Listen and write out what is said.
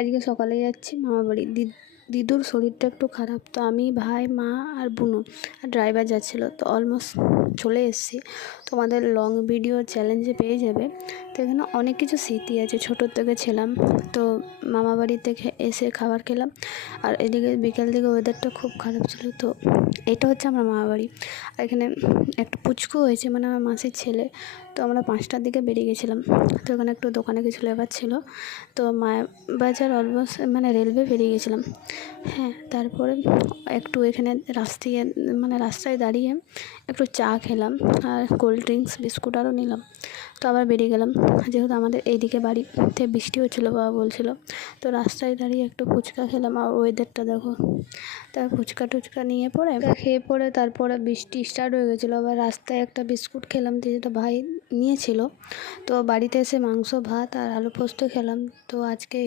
আজকে সকালে যাচ্ছি মামা বাড়ি। দিদুর শরীরটা একটু খারাপ, তো আমি, ভাই, মা আর বুনু আর ড্রাইভার যাচ্ছিলো। তো অলমোস্ট চলে এসেছি। তোমাদের লং ভিডিও চ্যালেঞ্জে পেয়ে যাবে। তো এখানে অনেক কিছু স্মৃতি আছে, ছোটোর থেকে ছিলাম। তো মামা বাড়ি থেকে এসে খাবার খেলাম, আর এদিকে বিকেল দিকে ওয়েদারটা খুব খারাপ ছিল। তো এটা হচ্ছে আমার মামা বাড়ি। আর এখানে একটা পুচকু হয়েছে, মানে আমার মাসির ছেলে। তো আমরা 5টার দিকে বেরিয়ে গেছিলাম। তো এখানে একটু দোকানে কিছু লেবার ছিল। তো মায়াবাজার অলমোস্ট মানে রেলওয়ে বেরিয়ে গেছিলাম। হ্যাঁ, তারপরে একটু এখানে রাস্তায় দাঁড়িয়ে একটু চা খেলাম আর কোল্ড ড্রিঙ্কস, বিস্কুট আরও নিলাম। তো আবার বেরিয়ে গেলাম, যেহেতু আমাদের এইদিকে বাড়িতে বৃষ্টি হচ্ছিলো, বাবা বলছিলো। তো রাস্তায় দাঁড়িয়ে একটু ফুচকা খেলাম, আর ওয়েদারটা দেখো। তারপর ফুচকা টুচকা নিয়ে খেয়ে পরে তারপরে বৃষ্টি স্টার্ট হয়ে গেছিলো। আবার রাস্তায় একটা বিস্কুট খেলাম, যেটা ভাই নিয়েছিল। তো বাড়িতে এসে মাংস, ভাত আর আলু পোস্ত খেলাম। তো আজকে